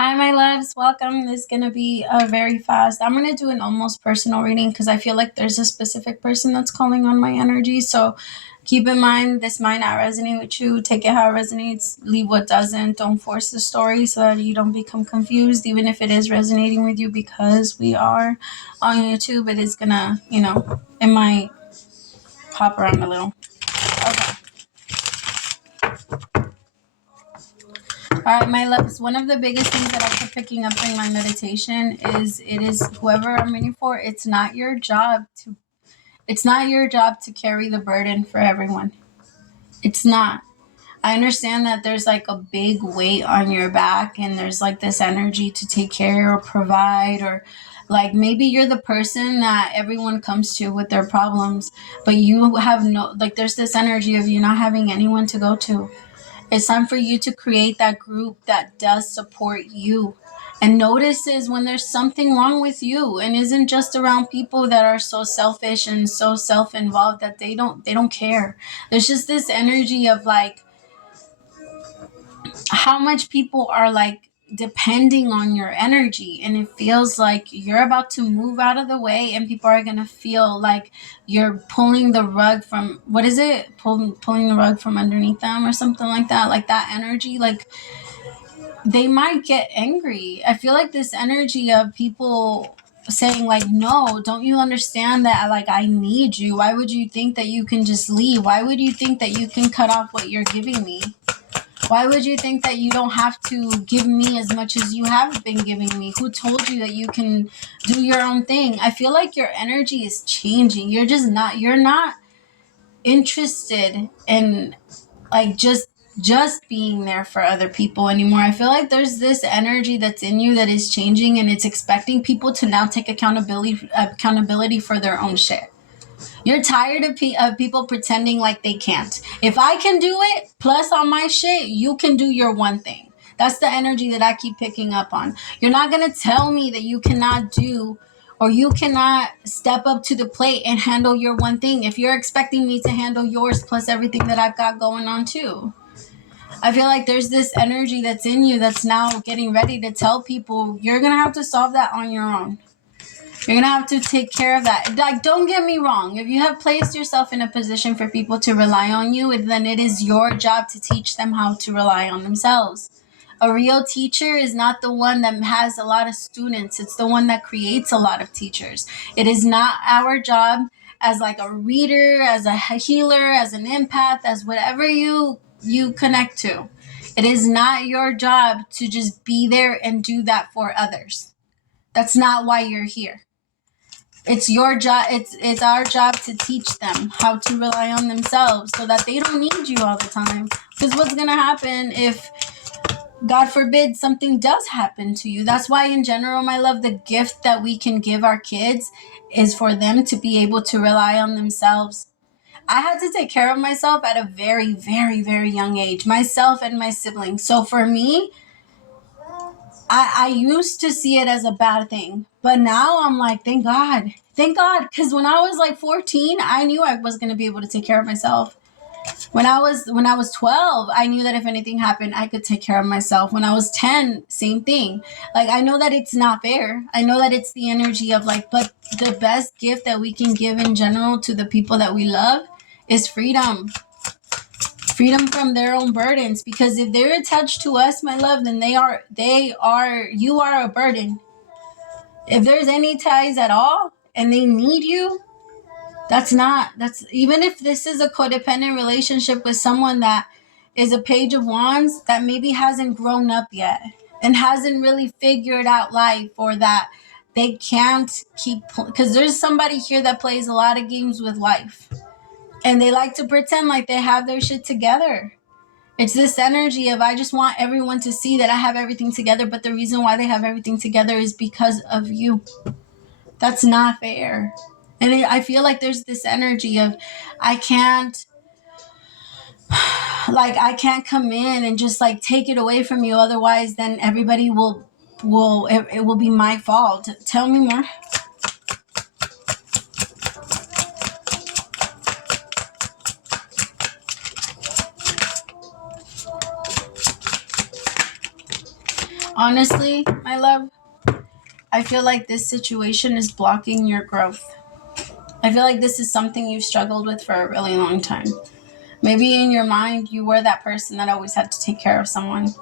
Hi, my loves. Welcome. This is going to be very fast. I'm going to do an almost personal reading because I feel like there's a specific person that's calling on my energy. So keep in mind, this might not resonate with you. Take it how it resonates. Leave what doesn't. Don't force the story so that you don't become confused, even if it is resonating with you, because we are on YouTube. It is going to, it might hop around a little. Okay. All right, my loves, one of the biggest things that I kept picking up during my meditation is whoever I'm reading for, it's not your job to carry the burden for everyone. It's not. I understand that there's like a big weight on your back and there's like this energy to take care or provide, or like maybe you're the person that everyone comes to with their problems, but you have there's this energy of you not having anyone to go to. It's time for you to create that group that does support you and notices when there's something wrong with you, and isn't just around people that are so selfish and so self-involved that they don't care. There's just this energy of like how much people are like depending on your energy, and it feels like you're about to move out of the way and people are gonna feel like you're pulling the rug from, what is it, pulling the rug from underneath them or something like that. Like that energy, like they might get angry. I feel like this energy of people saying like, no, don't you understand that like I need you? Why would you think that you can just leave? Why would you think that you can cut off what you're giving me? Why would you think that you don't have to give me as much as you have been giving me? Who told you that you can do your own thing? I feel like your energy is changing. You're not interested in like just being there for other people anymore. I feel like there's this energy that's in you that is changing, and it's expecting people to now take accountability for their own shit. You're tired of people pretending like they can't. If I can do it, plus on my shit, you can do your one thing. That's the energy that I keep picking up on. You're not going to tell me that you cannot do, or you cannot step up to the plate and handle your one thing if you're expecting me to handle yours plus everything that I've got going on too. I feel like there's this energy that's in you that's now getting ready to tell people you're going to have to solve that on your own. You're going to have to take care of that. Like, don't get me wrong. If you have placed yourself in a position for people to rely on you, then it is your job to teach them how to rely on themselves. A real teacher is not the one that has a lot of students. It's the one that creates a lot of teachers. It is not our job as like a reader, as a healer, as an empath, as whatever you connect to. It is not your job to just be there and do that for others. That's not why you're here. It's your job. It's our job to teach them how to rely on themselves so that they don't need you all the time. Because what's going to happen if, God forbid, something does happen to you? That's why in general, my love, the gift that we can give our kids is for them to be able to rely on themselves. I had to take care of myself at a very, very, very young age, myself and my siblings. So for me, I used to see it as a bad thing, but now I'm like, thank God. Because when I was like 14, I knew I was going to be able to take care of myself. When I was 12, I knew that if anything happened, I could take care of myself. When I was 10, same thing. Like, I know that it's not fair. I know that it's the energy of like, but the best gift that we can give in general to the people that we love is freedom. Freedom from their own burdens, because if they're attached to us, my love, then you are a burden. If there's any ties at all and they need you, that's even if this is a codependent relationship with someone that is a page of wands that maybe hasn't grown up yet and hasn't really figured out life, or that they can't keep, because there's somebody here that plays a lot of games with life. And they like to pretend like they have their shit together. It's this energy of I just want everyone to see that I have everything together, but the reason why they have everything together is because of you. That's not fair. And I feel like there's this energy of I can't come in and just like take it away from you. Otherwise, then everybody it will be my fault. Tell me more. Honestly, my love, I feel like this situation is blocking your growth. I feel like this is something you've struggled with for a really long time. Maybe in your mind, you were that person that always had to take care of someone,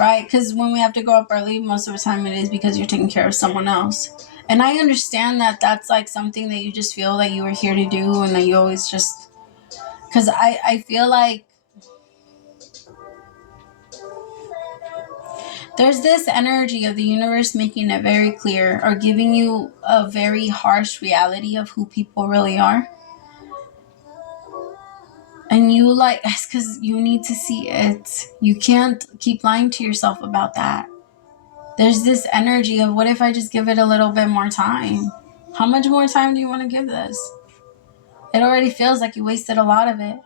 right? Because when we have to go up early, most of the time it is because you're taking care of someone else. And I understand that that's like something that you just feel that you were here to do and that you always just... Because I feel like there's this energy of the universe making it very clear or giving you a very harsh reality of who people really are. And you like, it's because you need to see it. You can't keep lying to yourself about that. There's this energy of, what if I just give it a little bit more time? How much more time do you want to give this? It already feels like you wasted a lot of it.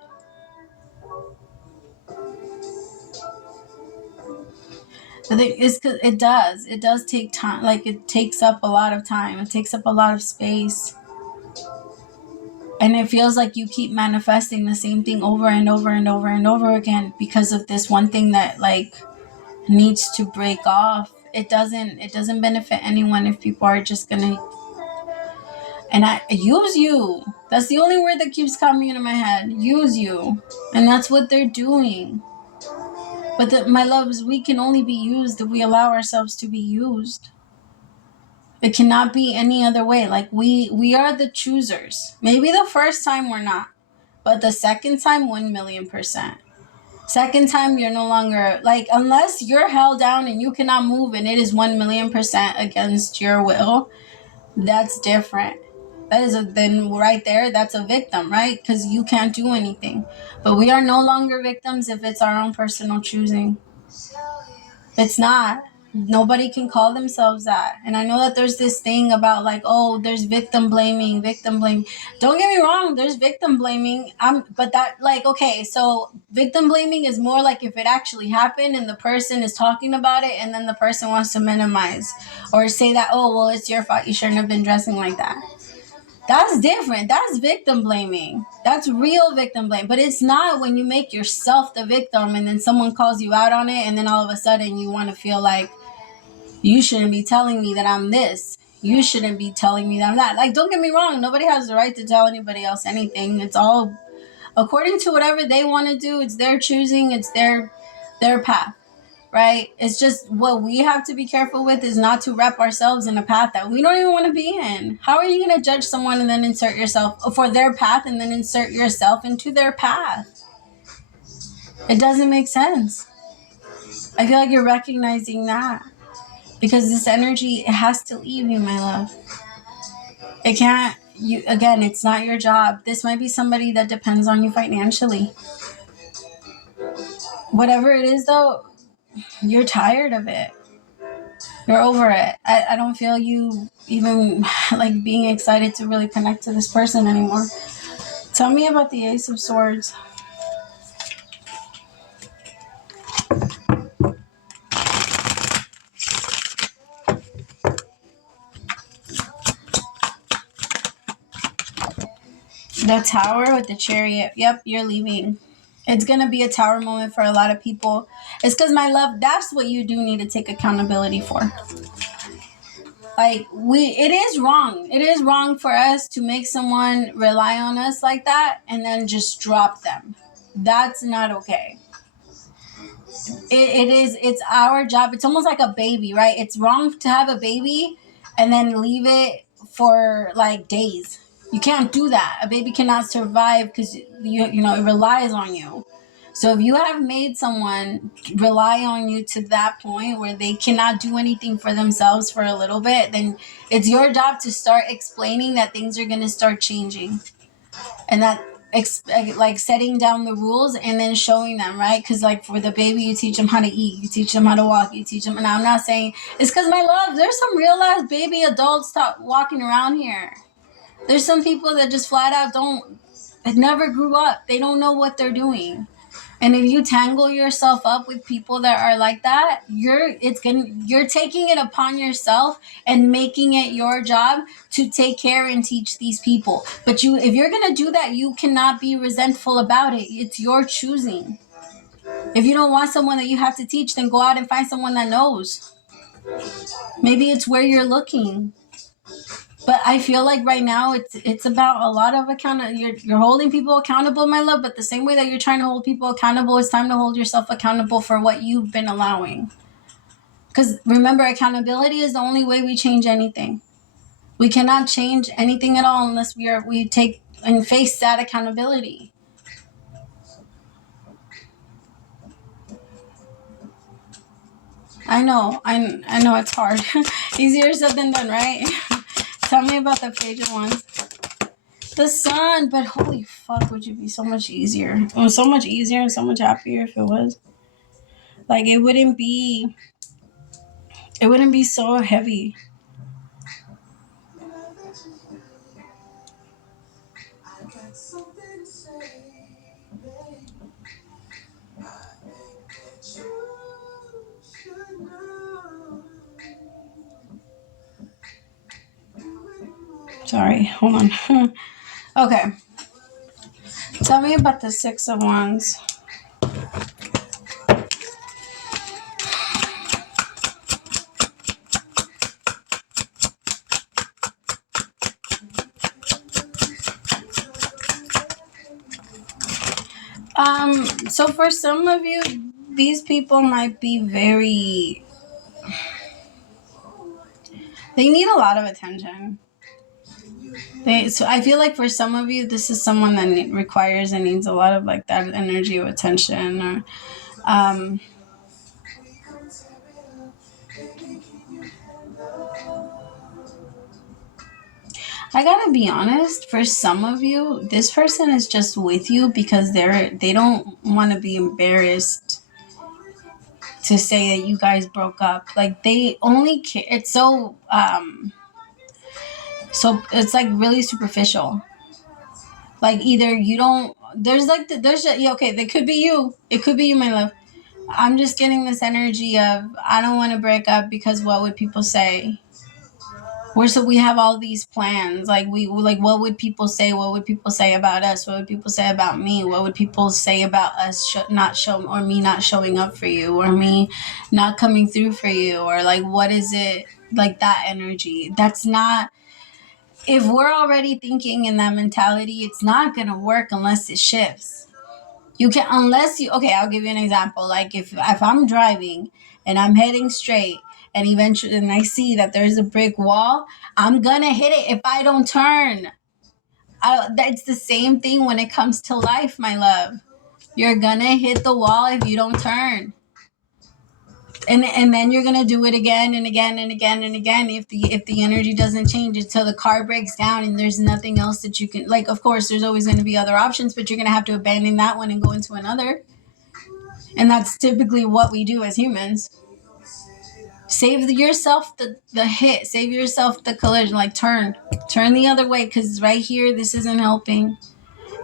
The thing is, because it does take time. Like, it takes up a lot of time. It takes up a lot of space. And it feels like you keep manifesting the same thing over and over and over and over again because of this one thing that like needs to break off. It doesn't benefit anyone if people are just gonna... And I use you. That's the only word that keeps coming into my head. Use you. And that's what they're doing. But my loves, we can only be used if we allow ourselves to be used. It cannot be any other way. Like, we are the choosers. Maybe the first time we're not, but the second time, 1,000,000%. Second time, you're no longer, like, unless you're held down and you cannot move and it is 1,000,000% against your will, that's different. That is then right there, that's a victim, right? Because you can't do anything. But we are no longer victims if it's our own personal choosing. It's not. Nobody can call themselves that. And I know that there's this thing about like, oh, there's victim blaming. Don't get me wrong, there's victim blaming. But that, like, okay, so victim blaming is more like if it actually happened and the person is talking about it and then the person wants to minimize or say that, oh, well, it's your fault. You shouldn't have been dressing like that. That's different. That's victim blaming. That's real victim blame. But it's not when you make yourself the victim and then someone calls you out on it and then all of a sudden you want to feel like, you shouldn't be telling me that I'm this. You shouldn't be telling me that I'm that. Like, don't get me wrong. Nobody has the right to tell anybody else anything. It's all according to whatever they want to do. It's their choosing. It's their path. Right? It's just what we have to be careful with is not to wrap ourselves in a path that we don't even want to be in. How are you going to judge someone and then insert yourself for their path and then insert yourself into their path? It doesn't make sense. I feel like you're recognizing that because this energy, it has to leave you, my love. It can't, again, it's not your job. This might be somebody that depends on you financially. Whatever it is though, you're tired of it. You're over it. I don't feel you even like being excited to really connect to this person anymore. Tell me about the Ace of Swords. The Tower with the Chariot. Yep, you're leaving. It's going to be a tower moment for a lot of people. It's because, my love, that's what you do need to take accountability for. Like, it is wrong. It is wrong for us to make someone rely on us like that and then just drop them. That's not okay. It's our job. It's almost like a baby, right? It's wrong to have a baby and then leave it for like days. You can't do that. A baby cannot survive because you know it relies on you. So if you have made someone rely on you to that point where they cannot do anything for themselves for a little bit, then it's your job to start explaining that things are going to start changing. And that like setting down the rules and then showing them, right? Because like for the baby, you teach them how to eat, you teach them how to walk, you teach them. And I'm not saying it's because, my love, there's some real ass baby adults walking around here. There's some people that just flat out never grew up. They don't know what they're doing. And if you tangle yourself up with people that are like that, you're taking it upon yourself and making it your job to take care and teach these people. But if you're going to do that, you cannot be resentful about it. It's your choosing. If you don't want someone that you have to teach, then go out and find someone that knows. Maybe it's where you're looking. But I feel like right now it's about a lot of you're holding people accountable, my love, but the same way that you're trying to hold people accountable, it's time to hold yourself accountable for what you've been allowing. Because remember, accountability is the only way we change anything. We cannot change anything at all unless we take and face that accountability. I know it's hard. Easier said than done, right? Tell me about the Page of Wands. The Sun, but holy fuck, would you be so much easier? It was so much easier and so much happier if it was. Like it wouldn't be so heavy. Sorry, hold on. Okay. Tell me about the Six of Wands. So for some of you, these people might be they need a lot of attention. So I feel like for some of you, this is someone that requires and needs a lot of like that energy of attention, or I gotta be honest, for some of you, this person is just with you because they don't want to be embarrassed to say that you guys broke up. Like they only care. It's so it's like really superficial. Like either you don't. Okay. They could be you. It could be you, my love. I'm just getting this energy of I don't want to break up because what would people say? We have all these plans. Like what would people say? What would people say about us? What would people say about me? What would people say about us me not showing up for you, or me not coming through for you, or like what is it, like that energy? That's not. If we're already thinking in that mentality, it's not gonna work unless it shifts. Okay, I'll give you an example. Like if I'm driving and I'm heading straight and eventually and I see that there's a brick wall, I'm gonna hit it if I don't turn. That's the same thing when it comes to life, my love. You're gonna hit the wall if you don't turn. And then you're gonna do it again and again and again and again if the energy doesn't change until the car breaks down and there's nothing else that you can, like, of course there's always going to be other options, but you're going to have to abandon that one and go into another. And that's typically what we do as humans. Save yourself the hit, save yourself the collision, like turn the other way, because right here this isn't helping.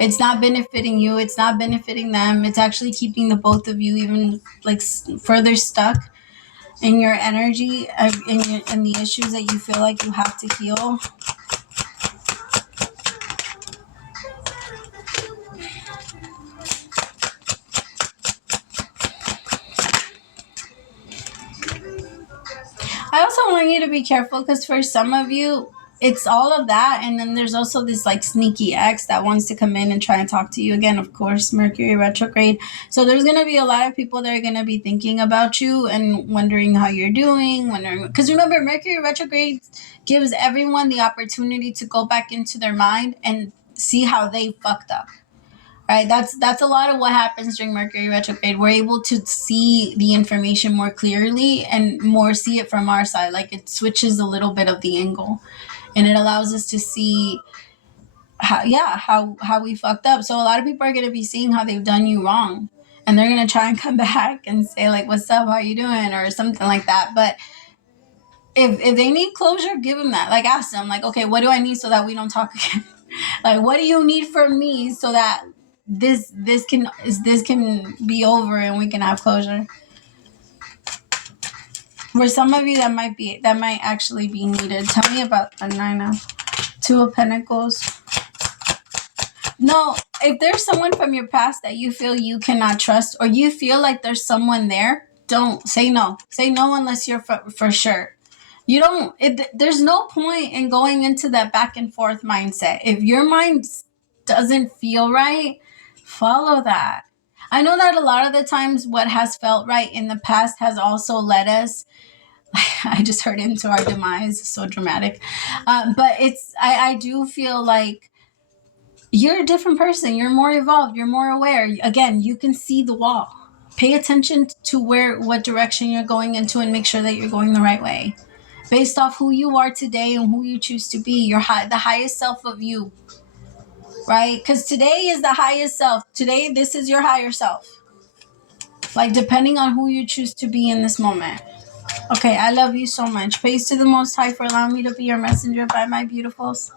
It's not benefiting you, it's not benefiting them. It's actually keeping the both of you even like further stuck in your energy, in the issues that you feel like you have to heal. I also want you to be careful because for some of you, it's all of that. And then there's also this like sneaky ex that wants to come in and try and talk to you again. Of course, Mercury retrograde. So there's going to be a lot of people that are going to be thinking about you and wondering how you're doing. Because remember, Mercury retrograde gives everyone the opportunity to go back into their mind and see how they fucked up. Right, that's a lot of what happens during Mercury retrograde. We're able to see the information more clearly and more see it from our side. Like it switches a little bit of the angle, and it allows us to see how we fucked up. So a lot of people are going to be seeing how they've done you wrong, and they're going to try and come back and say like, "What's up? How you doing?" or something like that. But if they need closure, give them that. Like ask them like, "Okay, what do I need so that we don't talk again?" Like, what do you need from me so that this can be over and we can have closure? For some of you, that might actually be needed. Tell me about the Two of Pentacles. No, if there's someone from your past that you feel you cannot trust, or you feel like there's someone there don't say no. Say no unless you're for sure. You don't, there's no point in going into that back and forth mindset. If your mind doesn't feel right, follow that. I know that a lot of the times what has felt right in the past has also led us, I just heard, into our demise. So dramatic. But I do feel like you're a different person. You're more evolved. You're more aware. Again, you can see the wall. Pay attention to what direction you're going into and make sure that you're going the right way. Based off who you are today and who you choose to be, the highest self of you, right? Because today is the highest self. Today, this is your higher self. Like, depending on who you choose to be in this moment. Okay, I love you so much. Praise to the Most High for allowing me to be your messenger by my beautifuls.